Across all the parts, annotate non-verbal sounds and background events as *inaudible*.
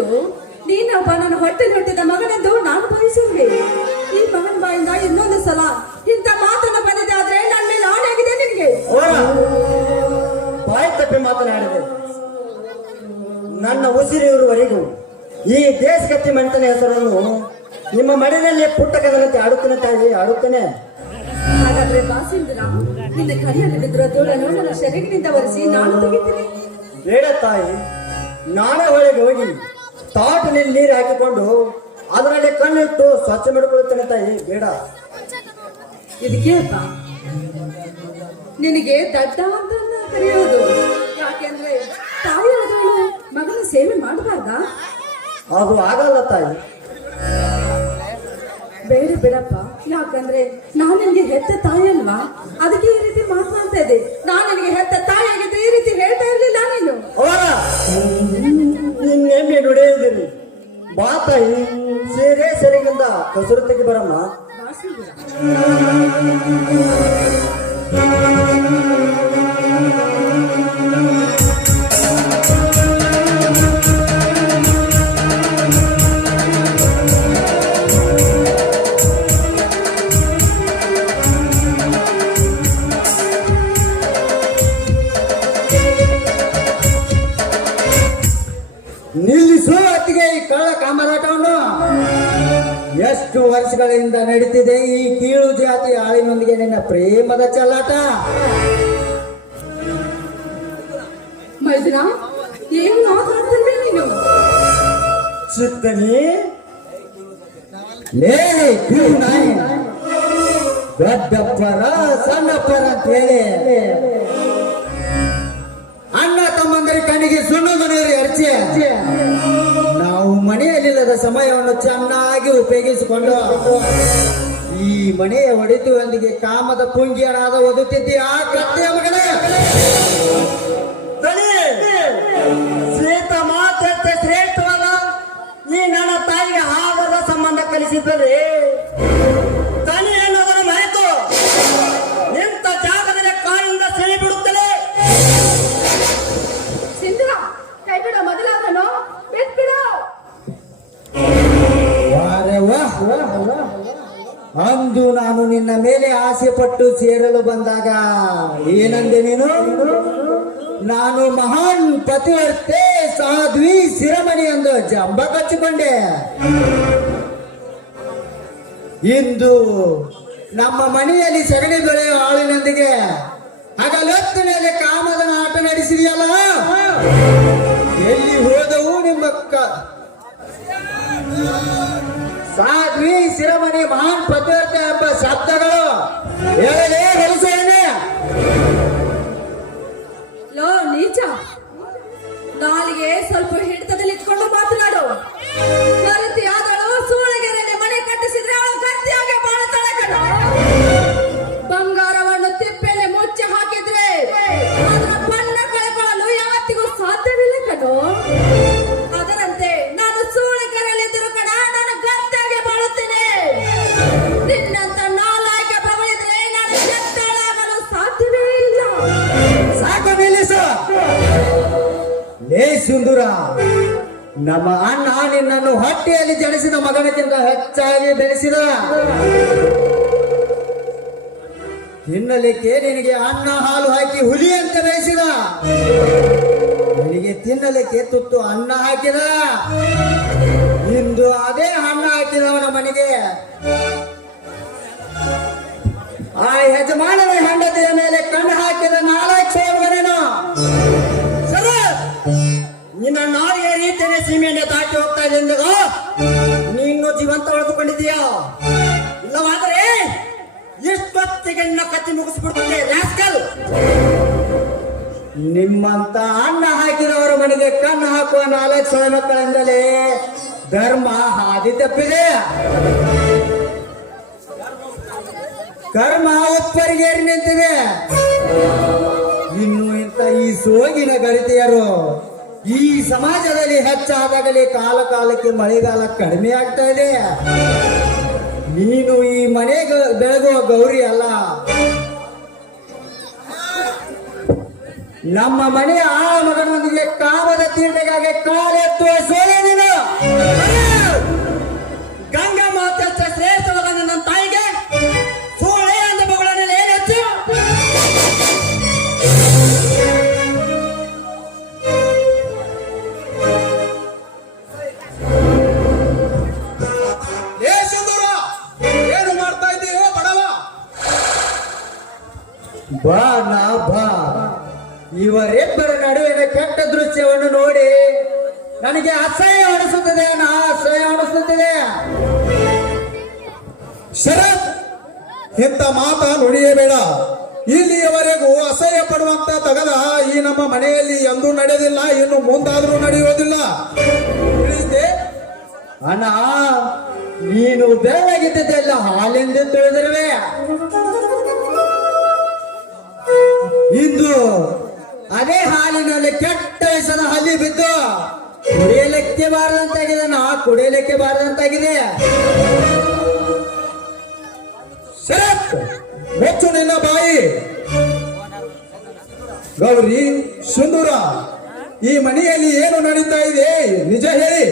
ಇಲ್ಲೋ ನೀನಪ್ಪ ನನ್ನ ಹೊಟ್ಟೆ ಹೊಟ್ಟಿದ ಮಗನಂದು ನಾನು ಬಯಸುವೆ ಈ ಮಗನ ಬಾಯಿಂದ ಇನ್ನೊಂದು ಸಲ ಇಂಥ ಮಾತನ್ನ ಬಂದಿದೆ ಆದ್ರೆ ನನ್ನ ಮೇಲೆ ಆಣೆಯಾಗಿದೆ ಆಗಿದೆ ನಿನಗೆ. ಬಾಯಿ ತಪ್ಪಿ ಮಾತನಾಡಿದೆ. ನನ್ನ ಉಸಿರಿರುವವರೆಗೂ ಈ ದೇಶಗತಿ ಮಣಿತನ ಹೆಸರನ್ನು ನಿಮ್ಮ ಮಡಿನಲ್ಲಿ ಪುಟ್ಟ ಕದನಂತೆ ಆಡುತ್ತೇನೆ ತಾಯಿ ಆಡುತ್ತೇನೆ. ಹಾಗಾದ್ರೆ ಬಾಸಿಂದ್ರ ನಿನ್ನ ಕೈಯಲ್ಲಿ ಬಿದ್ದಿರೋ ನನ್ನ ಶರೀರದಿಂದ ಒರೆಸಿ ನಾನು ತೆಗಿತೀನಿ. ಬೇಡ ತಾಯಿ ನಾನೇ ಒಳಗೆ ಹೋಗಿ ತಾಟಿನಲ್ಲಿ ನೀರು ಹಾಕಿಕೊಂಡು ಅದರಲ್ಲಿ ಕಣ್ಣಿಟ್ಟು ಸ್ವಚ್ಛ ಮಾಡಿಕೊಳ್ಳುತ್ತೇನೆ ತಾಯಿ ಬೇಡ. ಇದಕ್ಕೆ ನಿನಗೆ ದಡ್ಡ ಅಂತ ಕರೆಯೋದು. ಯಾಕೆಂದ್ರೆ ತಾಯಿ ಆದವಳು ಮಗನ ಸೇವೆ ಮಾಡಬಾರ್ದ? ಅದು ಆಗಲ್ಲ ತಾಯಿ. ಬೇಡ ಬಿಡಪ್ಪ. ಯಾಕಂದ್ರೆ ನಾನು ನಿನಗೆ ಹೆತ್ತ ತಾಯಿ ಅಲ್ವಾ? ಅದಕ್ಕೆ ಈ ರೀತಿ ಮಾತನಾಡ್ತಾ ಇದ್ದೆ. ನಾನು ನಿನಗೆ ಹೆತ್ತ ತಾಯಿ ಆಗಿದ್ರೆ ಈ ರೀತಿ ಹೇಳ್ತಾ ಇರ್ಲಿಲ್ಲ ನೀನು. ಅವರ ಬಾ ಸೀರೆ ಸೆರೆಗಿಂದ ಕಸರು ಬರಮ್ಮ. ನಿಲ್ಲಿಸು ವರ್ಷಗಳಿಂದ ನಡೀತಿದೆ ಈ ಕೀಳು ಜಾತಿ ಆಳಿನೊಂದಿಗೆ ನಿನ್ನ ಪ್ರೇಮದ ಚಲಾಟ ದೊಡ್ಡಪ್ಪರ ಸಣ್ಣಪ್ಪರ ಅಂತ ಹೇಳಿ. ಅಣ್ಣ ತಮ್ಮಂದ್ರೆ ಕಣ್ಣಿಗೆ ಸುಣ್ಣದು ನೀರು ಅರ್ಚಿ ನಾವು ಸಮಯವನ್ನು ಚೆನ್ನಾಗಿ ಉಪಯೋಗಿಸಿಕೊಂಡು ಈ ಮನೆಯ ಒಡೆತುವೊಂದಿಗೆ ಕಾಮದ ಪುಂಗಿಯರಾದ ಆ ಕತ್ತೆಯ ಮಗನೇ! ಶ್ರೇಷ್ಠ ಶ್ರೇಷ್ಠವಲ್ಲ ಈ ನನ್ನ ತಾಯಿಗೆ ಆಗದ ಸಂಬಂಧ ಕಲಿಸಿದ್ದರೆ? ಅಂದು ನಾನು ನಿನ್ನ ಮೇಲೆ ಆಸೆ ಪಟ್ಟು ಸೇರಲು ಬಂದಾಗ ಏನಂದೆ ನೀನು? ನಾನು ಮಹಾನ್ ಪತಿವರ್ತೆ ಸಾಧ್ವಿ ಶಿರಮಣಿ ಎಂದು ಜಂಬ ಕಚ್ಚಿಕೊಂಡೆ. ಇಂದು ನಮ್ಮ ಮನೆಯಲ್ಲಿ ಸಗಣಿ ಬೆಳೆಯುವ ಆಳಿನೊಂದಿಗೆ ಹಗಲೊತ್ತು ಮೇಲೆ ಕಾಮದನ ಆಟ ನಡೆಸಿದೆಯಲ್ಲ? ಎಲ್ಲಿ ಹೋದವು ನಿಮ್ಮ ಸಾಧ್ವಿ ಶಿರಮಣಿ ಮಹಾನ್ ಪತಿವರ್ತ ಎಂಬ ಶಬ್ದಗಳು ಹೇಳಲೇ ಹೊಲಿಸೇನೆ. ಲೋ ನೀಚ. ತಿನ್ನಲಿಕ್ಕೆ ನಿನಗೆ ಅನ್ನ ಹಾಲು ಹಾಕಿ ಹುಲಿ ಅಂತ ಬೇಯಿಸಿದ. ನಿನಗೆ ತಿನ್ನಲಿಕ್ಕೆ ತುತ್ತು ಅನ್ನ ಹಾಕಿದ. ಇಂದು ಅದೇ ಅನ್ನ ಹಾಕಿದವನ ಮನೆಗೆ. ಆ ಯಜಮಾನನ ಹೆಂಡತಿಯ ಮೇಲೆ ಕಣ್ಣು ಹಾಕಿದ ನಾಲ್ಕು ಸರ ನಿನ್ನ ನಾಲ್ಗೆ ರೀತಿಯ ಸೀಮೆಯನ್ನು ದಾಟಿ ಹೋಗ್ತಾ ಇದೆ ನೀನು ಜೀವಂತ ಉಳಿದುಕೊಂಡಿದೀಯ ಇಲ್ಲವಾದರೆ ಎಷ್ಟೊತ್ತಿಗೆ ಕತ್ತಿ ಮುಗಿಸ್ಬಿಡ್ತದೆ, ರಾಸ್ಕಲ್? ನಿಮ್ಮಂತ ಅನ್ನ ಹಾಕಿದವರ ಮನೆಗೆ ಕಣ್ಣು ಹಾಕುವ ನಾಲ್ಕು ಸಾವಿರ ಧರ್ಮ ಹಾದಿ ತಪ್ಪಿದೆ. ಕರ್ಮ ಒಪ್ಪರಿಗೇರಿ ನಿಂತಿದೆ ಇನ್ನು ಇಂಥ ಈ ಸೋಗಿನ ಗಣಿತೆಯರು ಈ ಸಮಾಜದಲ್ಲಿ ಹೆಚ್ಚಾದಾಗಲೇ ಕಾಲ ಕಾಲಕ್ಕೆ ಮಳೆಗಾಲ ಕಡಿಮೆ ಆಗ್ತಾ ಇದೆ. ನೀನು ಈ ಮನೆಗೆ ಬೆಳಗುವ ಗೌರಿ ಅಲ್ಲ. ನಮ್ಮ ಮನೆಯ ಆ ಮಗನೊಂದಿಗೆ ಕಾಮದ ತೀರ್ಣೆಗಾಗಿ ಕಾಲೆತ್ತುವ ಸೋಲೆ ನೀನು. ನನಗೆ ಅಸಹ್ಯ ಅನಿಸುತ್ತದೆ ಅಣ್ಣ ಅಸಹ್ಯ ಅನಿಸುತ್ತದೆ. ಶರತ್, ಇಂಥ ಮಾತ ನುಡಿಯಬೇಡ. ಇಲ್ಲಿಯವರೆಗೂ ಅಸಹ್ಯ ಪಡುವಂತ ತಗದ ಈ ನಮ್ಮ ಮನೆಯಲ್ಲಿ ಎಂದೂ ನಡೆದಿಲ್ಲ, ಇನ್ನು ಮುಂದಾದ್ರೂ ನಡೆಯುವುದಿಲ್ಲ. ಅಣ್ಣ, ನೀನು ಬೆರಳಾಗಿದ್ದೆಲ್ಲ ಹಾಲೆಂದು ತಿಳಿದಿರುವೆ. ಇಂದು ಅದೇ ಹಾಲಿನಲ್ಲಿ ಕೆಟ್ಟ ಹೆಸರ ಹಲ್ಲಿ ಬಿದ್ದು ಕುಡಿಯಲಿಕ್ಕೆ ಬಾರದಂತಾಗಿದೆ ನಾ ಕುಡಿಯಲಿಕ್ಕೆ ಬಾರದಂತಾಗಿದೆ. ಶರತ್ ಮುಚ್ಚು ನಿನ್ನ ಬಾಯಿ. ಗೌರಿ ಸುಂದರ ಈ ಮನೆಯಲ್ಲಿ ಏನು ನಡೀತಾ ಇದೆ? ನಿಜ ಹೇಳಿ.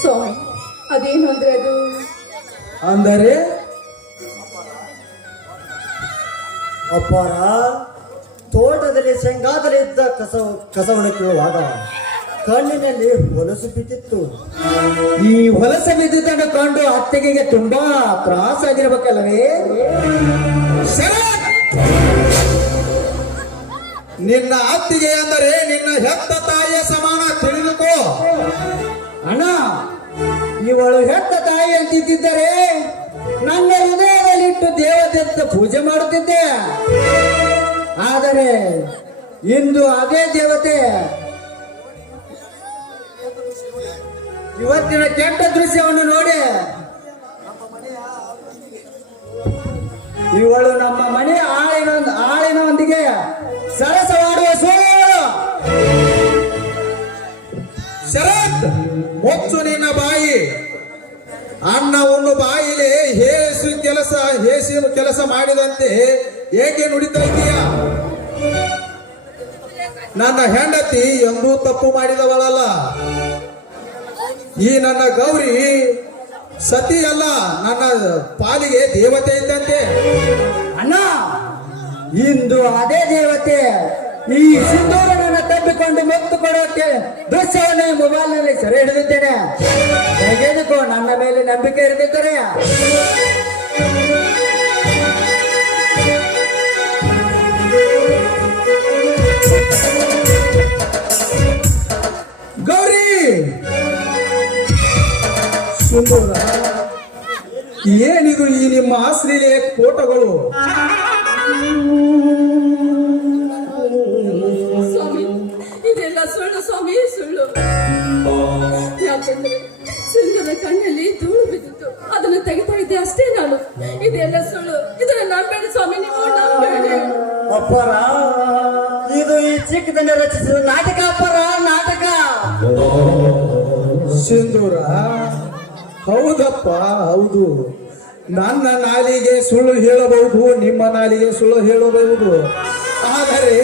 ಸ್ವಾಮಿ ಅದೇನು ಅಂದ್ರೆ ಅದು? ಅಂದರೆ? ಅಪ್ಪಾರ ತೋಟದಲ್ಲಿ ಶೇಂಗಾದಲ್ಲಿ ಇದ್ದ ಕಸ, ಕಸವನ್ನು ಕೀಳುವಾಗ ಕಣ್ಣಿನಲ್ಲಿ ಹೊಲಸು ಬಿದ್ದಿತ್ತು. ಈ ಹೊಲಸು ಬಿದ್ದಿದ್ದನ್ನು ಕಂಡು ಅತ್ತಿಗೆಗೆ ತುಂಬಾ ತ್ರಾಸಾಗಿರ್ಬೇಕಲ್ಲವೇ ನಿನ್ನ ಅತ್ತಿಗೆ ಅಂದರೆ ನಿನ್ನ ಹೆತ್ತ ತಾಯಿಯ ಸಮಾನ ತಿಳಿದುಕೋ. ಅಣ್ಣ, ಇವಳು ಹೆತ್ತ ತಾಯಿ ಅಂತಿದ್ದರೆ ನನ್ನ ಹೃದಯದಲ್ಲಿಟ್ಟು ದೇವತೆ ಪೂಜೆ ಮಾಡುತ್ತಿದ್ದೆ. ಆದರೆ ಇಂದು ಅದೇ ದೇವತೆ ಇವತ್ತಿನ ಕೆಟ್ಟ ದೃಶ್ಯವನ್ನು ನೋಡಿ. ಇವಳು ನಮ್ಮ ಮನೆ ಆಳಿನ ಆಳಿನೊಂದಿಗೆ ಸರಸವಾಡುವ ಸೋಳು ಶರತ್, ಮುಚ್ಚು ನಿನ್ನ ಬಾಯಿ. ಅನ್ನ ಒಂದು ಬಾಯಿಲಿ ಹೇಸು ಕೆಲಸ, ಹೇಸಿನ ಕೆಲಸ ಮಾಡಿದಂತೆ ಏಕೆ ನುಡಿತಾ ನನ್ನ ಹೆಂಡತಿ ಎಂದೂ ತಪ್ಪು ಮಾಡಿದವಳಲ್ಲ. ಈ ನನ್ನ ಗೌರಿ ಸತಿ ಅಲ್ಲ, ನನ್ನ ಪಾಲಿಗೆ ದೇವತೆ ಇದ್ದಂತೆ. ಅಣ್ಣ, ಇಂದು ಅದೇ ದೇವತೆ. ಈ ಸಿಂಧೂರನನ್ನ ತಬ್ಬಿಕೊಂಡು ಮತ್ತು ಕೊಡೋಕೆ ದೃಶ್ಯವನ್ನು ಮೊಬೈಲ್ನಲ್ಲಿ ಸೆರೆ ಹಿಡಿದಿದ್ದೇನೆ. ನನ್ನ ಮೇಲೆ ನಂಬಿಕೆ ಇರದಿದ್ದರೆ ಗೌರಿ! ಸುಂದರ ಏನಿದು ಈ ನಿಮ್ಮ ಆಶ್ರೀಲೆ ಫೋಟೋಗಳು ಸ್ವಾಮಿ, ಇದೆಲ್ಲ ಸುಳ್ಳು ಸ್ವಾಮಿ, ಸುಳ್ಳು. ಯಾಕಂದ್ರೆ ಸುಂದರ ಕಣ್ಣಲ್ಲಿ ಧೂಳು ಬಿದ್ದಿತ್ತು. ಅದನ್ನು ರಚಿಸಿದ ನಾಟಕ ಅಪ್ಪರ ನಾಟಕ. ಸಿಂಧೂರ. ಹೌದಪ್ಪ ಹೌದು. ನನ್ನ ನಾಲಿಗೆ ಸುಳ್ಳು ಹೇಳಬಹುದು ನಿಮ್ಮ ನಾಲಿಗೆ ಸುಳ್ಳು ಹೇಳಬಹುದು. ಆದರೆ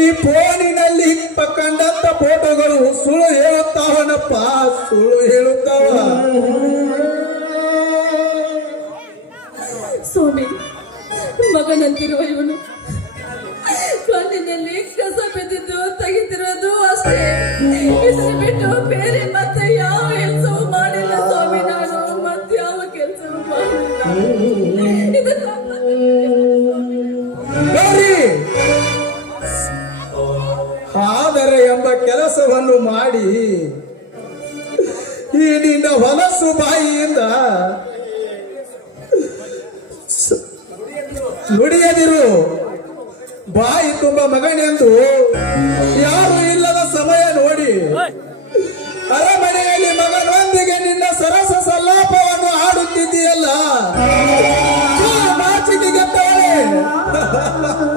ಈ ಫೋನಿನಲ್ಲಿ ಕಂಡಂತ ಫೋಟೋಗಳು ಸುಳ್ಳು ಹೇಳುತ್ತಾವನಪ್ಪ ಸುಳ್ಳು ಹೇಳುತ್ತಾವ. ಸ್ವಾಮಿ ಮಗನಂತಿರುವ ಇವನು. ಕಸ receber tua pena. ¡Ah! *laughs*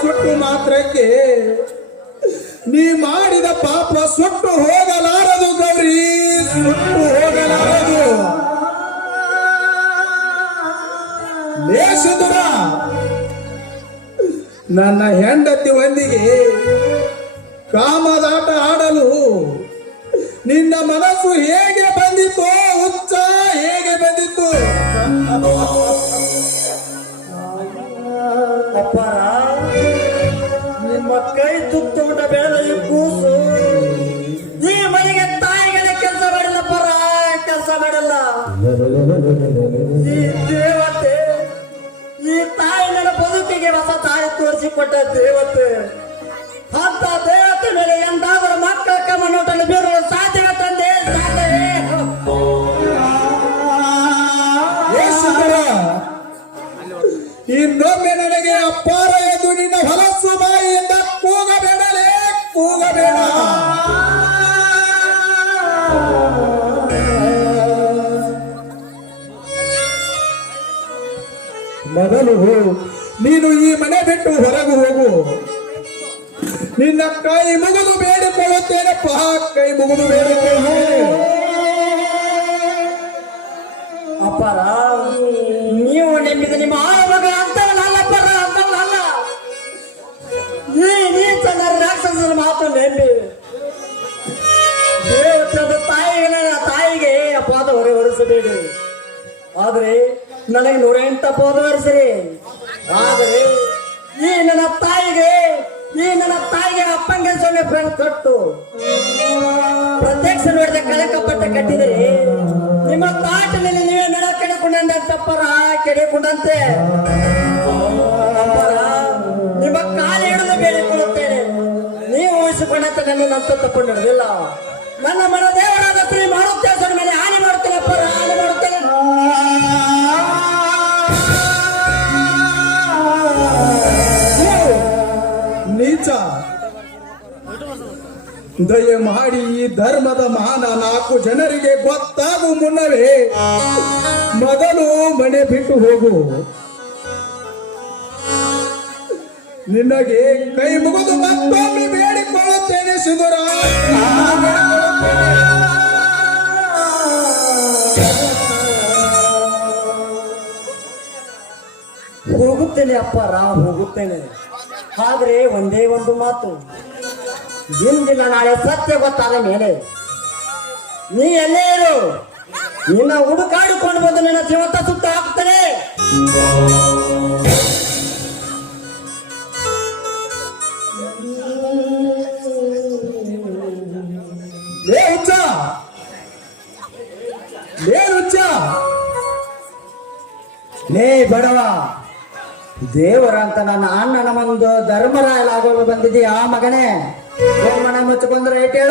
ಸುಟ್ಟು ಮಾತ್ರಕ್ಕೆ ನೀ ಮಾಡಿದ ಪಾಪ ಸುಟ್ಟು ಹೋಗಲಾರದು, ಗೌರಿ. ಸುಟ್ಟು ಹೋಗಲಾರದು. ಲೇಸುದುರ ನನ್ನ ಹೆಂಡತಿ ಒಂದಿಗೆ ಕಾಮದಾಟ ಆಡಲು ನಿನ್ನ ಮನಸ್ಸು ಹೇಗೆ ಬಂದಿತ್ತು, ಹುಚ್ಚ ಹೇಗೆ ಬಂದಿತ್ತು? ಅಪ್ಪಾರ. ಬೆಳೆದ ಈ ಕೂಸು. ಈ ಮನೆಗೆ ತಾಯಿಗಳ ಕೆಲಸ ಮಾಡಿಲ್ಲ ಪರ, ಕೆಲಸ ಮಾಡಲ್ಲ. ಈ ದೇವತೆ, ಈ ತಾಯಿ ನನ್ನ ಬದುಕಿಗೆ ಹೊಸ ತಾಯಿ ತೋರಿಸಿಕೊಟ್ಟ ದೇವತೆ. ಅಂತ ದೇವತೆ ಮೇಲೆ ಎಂದಾದರೂ ಮಕ್ಕಳ ಕಮನೋಟಲ್ಲಿ ಬೀರುವ ಸಾಧ್ಯವೇ ಮೊದಲು ನೀನು ಈ ಮನೆ ಬಿಟ್ಟು ಹೊರಗೆ ಹೋಗು. ನಿನ್ನ ಕೈ ಮುಗಿದು ಬೇಡಿಕೊಳ್ಳುತ್ತೇನಪ್ಪ ಕೈ ಮುಗಿದು ಬೇಡಿಕೊಳ್ಳು ನನಗೆ ನೂರ ಎಂಟ ಪೋದರ್ಸರಿ ಆದರೆ ಈ ನನ್ನ ತಾಯಿಗೆ, ಈ ನನ್ನ ತಾಯಿಗೆ ಅಪ್ಪಂಗೆ ಸೊನ್ನೆ ಫ್ರೆಂಡ್ ಕಟ್ಟು ಪ್ರತ್ಯಕ್ಷ ನೋಡಿದ ಕಳಕಪಟ್ಟ ಕಟ್ಟಿದರೆ ನಿಮ್ಮ ತಾಟಿನಲ್ಲಿ ನೀವೇ ನಡ ಕೆಡಕೊಂಡಂತೆ ತಪ್ಪರ ಕೆಡಿಕೊಂಡಂತೆ. ನಿಮ್ಮ ಕಾಲು ಹಿಡಿದು ಬೇಡಿಕೊಳ್ಳುತ್ತೇನೆ ನೀವು ಉಳಿಸಿಕೊಂಡಂತೆ ನನ್ನ ನಂತ ನಡೆದಿಲ್ಲ. ನನ್ನ ಮನ ದೇವರಾದ ಶ್ರೀ ಮಾಡುತ್ತೇನೆ ಮೇಲೆ ದಯಮಾಡಿ ಈ ಧರ್ಮದ ಮಾನ ನಾಲ್ಕು ಜನರಿಗೆ ಗೊತ್ತಾಗು ಮುನ್ನವೇ. ಮೊದಲು ಮನೆ ಬಿಟ್ಟು ಹೋಗು. ನಿನಗೆ ಕೈ ಮುಗಿದು ಮತ್ತೊಮ್ಮೆ ಬೇಡಿಕೊಳ್ಳುತ್ತೇನೆ ಸಿಗುರ ಹೋಗುತ್ತೇನೆ ಅಪ್ಪ ರಾ ಹೋಗುತ್ತೇನೆ. ಆದ್ರೆ ಒಂದೇ ಒಂದು ಮಾತು. ಇಂದಿನ ನಾಳೆ ಸತ್ಯ ಗೊತ್ತಾದ ಮೇಲೆ ನೀ ಎಲ್ಲೇ ಇರು ನಿನ್ನ ಹುಡುಕಾಡಿಕೊಂಡು ಬಂದು ನಿನ್ನ ಜೀವಂತ ಸುತ್ತ ಹಾಕ್ತಾರೆ ಲೇ ಹುಚ್ಚ! ಲೇ ಹುಚ್ಚ! ಬಡವ! ದೇವರ ಅಂತ ನನ್ನ ಅಣ್ಣನ ಒಂದು ಧರ್ಮರಾಯಲಾಗಲು ಬಂದಿದೀಯ ಆ ಮಗನೇ? ಸೋಮನ ಮುಚ್ಚಿಕೊಂಡ್ರೆ ಹೇಳ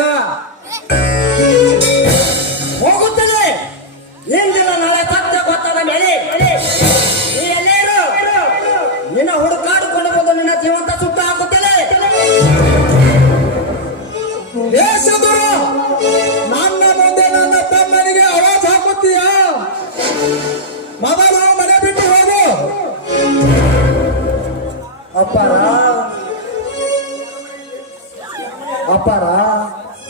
ಹೋಗುತ್ತದೆ. ಏನಿಲ್ಲ ನಾಳೆ ಸತ್ಯ ಗೊತ್ತಾದ ಮೇಲೆ ನೀ ಎಲ್ಲೇ ಇರು ನಿನ್ನ ಹುಡುಕಾಡಿಕೊಂಡು ಬಂದು ನಿನ್ನ ಜೀವಂತ ಸುತ್ತ ಹಾಕುತ್ತದೆ ನನ್ನ ಮುಂದೆ ನನ್ನ ತಮ್ಮನಿಗೆ ಅವಾಜ್ ಹಾಕುತ್ತೀಯ? ಮೊದಲು ಮನೆ ಬಿಟ್ಟು ಹೋಗು. ಅಪ್ಪಾರ ಅಪ್ಪಾರ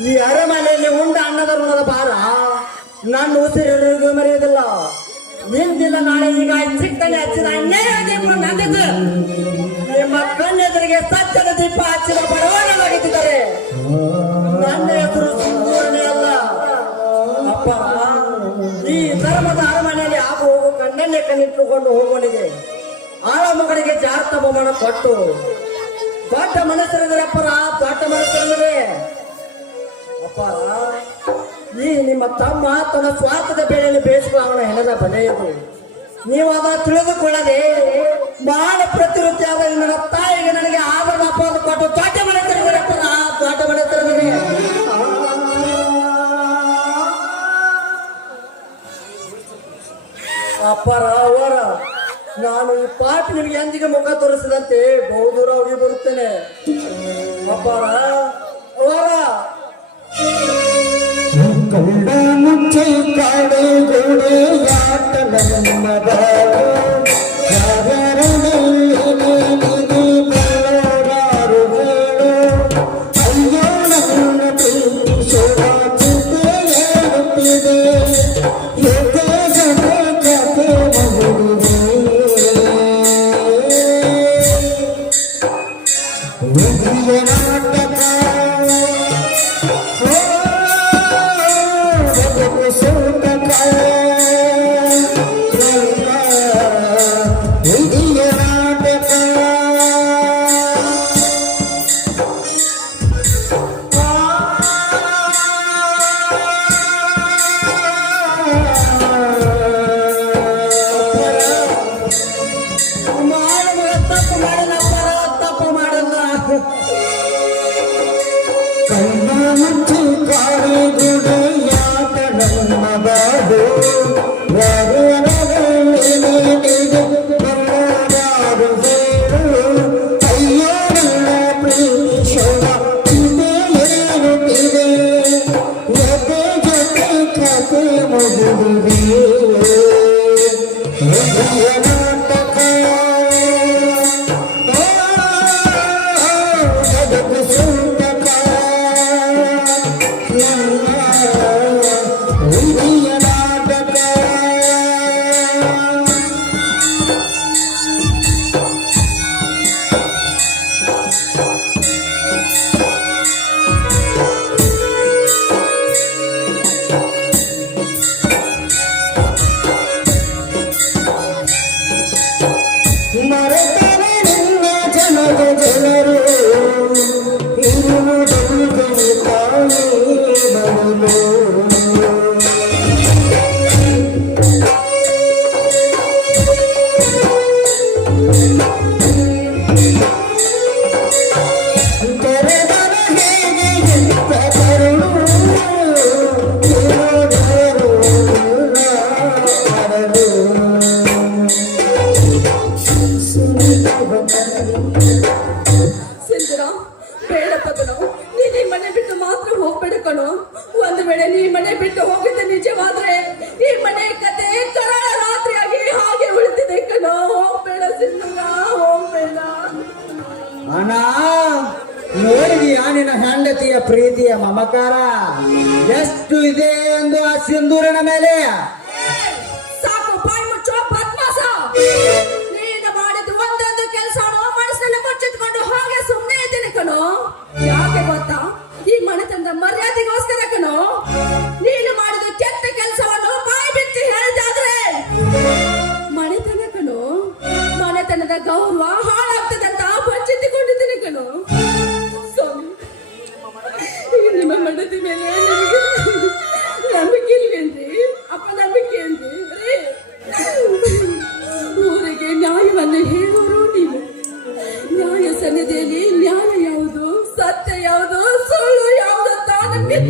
ಈ ಅರಮನೆಯಲ್ಲಿ ಉಂಡ ಅನ್ನದ ಋಣದ ಭಾರ? ನನ್ನ ಉಸಿರಿಗೂ ಮರೆಯೋದಿಲ್ಲ ನಿಂತಿಲ್ಲ ನಾಳೆ ಈಗ ಚಿಕ್ಕನೆ ಹಚ್ಚಿದ ಅನ್ಯಾಯ ದೀಪ ನಂದಿದ್ದು. ನಿಮ್ಮ ಕಣ್ಣೆದುರಿಗೆ ಸತ್ಯದ ದೀಪ ಹಚ್ಚಿದ ಬಡವನಾಗಿದ್ದಾರೆ ನನ್ನ ಹೆಸರು ಸಂಪೂರ್ಣ ಅಲ್ಲ. ಅಪ್ಪ, ಈ ಧರ್ಮದ ಅರಮನೆಯಲ್ಲಿ ಆಗು ಹೋಗು ಕಣ್ಣನ್ನೇ ಕಣ್ಣಿಟ್ಟುಕೊಂಡು ಹೋಗುವನಿಗೆ. ಆಳ ಜಾರ್ಥ ಬಹುಮಾನ ಕೊಟ್ಟು ದೊಡ್ಡ ಮನಸ್ಸಿರಿದರೆ ಅಪ್ಪರ ದೊಡ್ಡ ಮನಸ್ಸಿರಿದರೆ ಅಪ್ಪ ಈ ನಿಮ್ಮ ತಮ್ಮ ತನ್ನ ಸ್ವಾರ್ಥದ ಬೆಳೆಯಲ್ಲಿ ಬೇಯಿಸುವ ಅವನ ಹೆಣದ ಬಲೆಯದು. ನೀವು ಅದ ತಿಳಿದುಕೊಳ್ಳದೆ ಬಹಳ ಪ್ರತಿವೃತ್ತಿಯಾದ ಪಾಠ ನಿಮಗೆ ಎಂದಿಗೆ ಮುಖ ತೋರಿಸಿದಂತೆ ಬಹುದೂರ ಹೋಗಿ ಬರುತ್ತೇನೆ ಅಪ್ಪರ ಅವರ ಕಂಡ ಮುಚ್ಚಿ ಕಾಡೆ ಗೋಡೆ ಯಾತ ನನ್ನ ಬಾಳು ಕಣ್ಣು ಕಾರಿ ಗುಡಿಯಾಟ ನನ್ನದಾದು ಯಾರು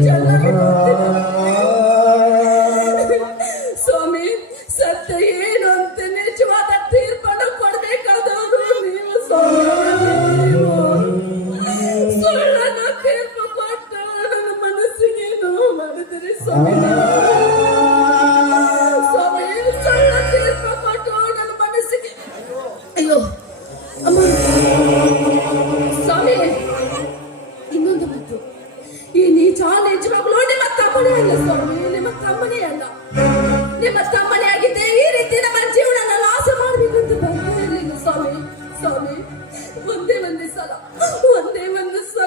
Yeah. ಸ್ವಾಮಿ. ಒಂದೇ ಒಂದೇ ಸಲ ಒಂದೇ ಒಂದು ಸಲ.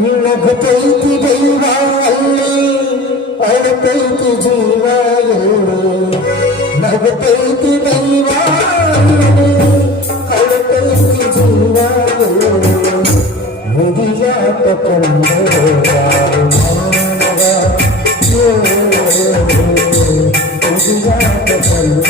ನಗುತ್ತೈತಿ ದೈವ ಅಲ್ಲಿ ಅಳುತ್ತೈತಿ ಜೀವ ಎಲ್ಲಿ ನಗುತ್ತೈತಿ ದೈವ ಅಳುತ್ತೈತಿ ಜೀವ ಮುದಿಯಾತ ಕಂಡ ಮುದಿಯಾತ ಕಂಡ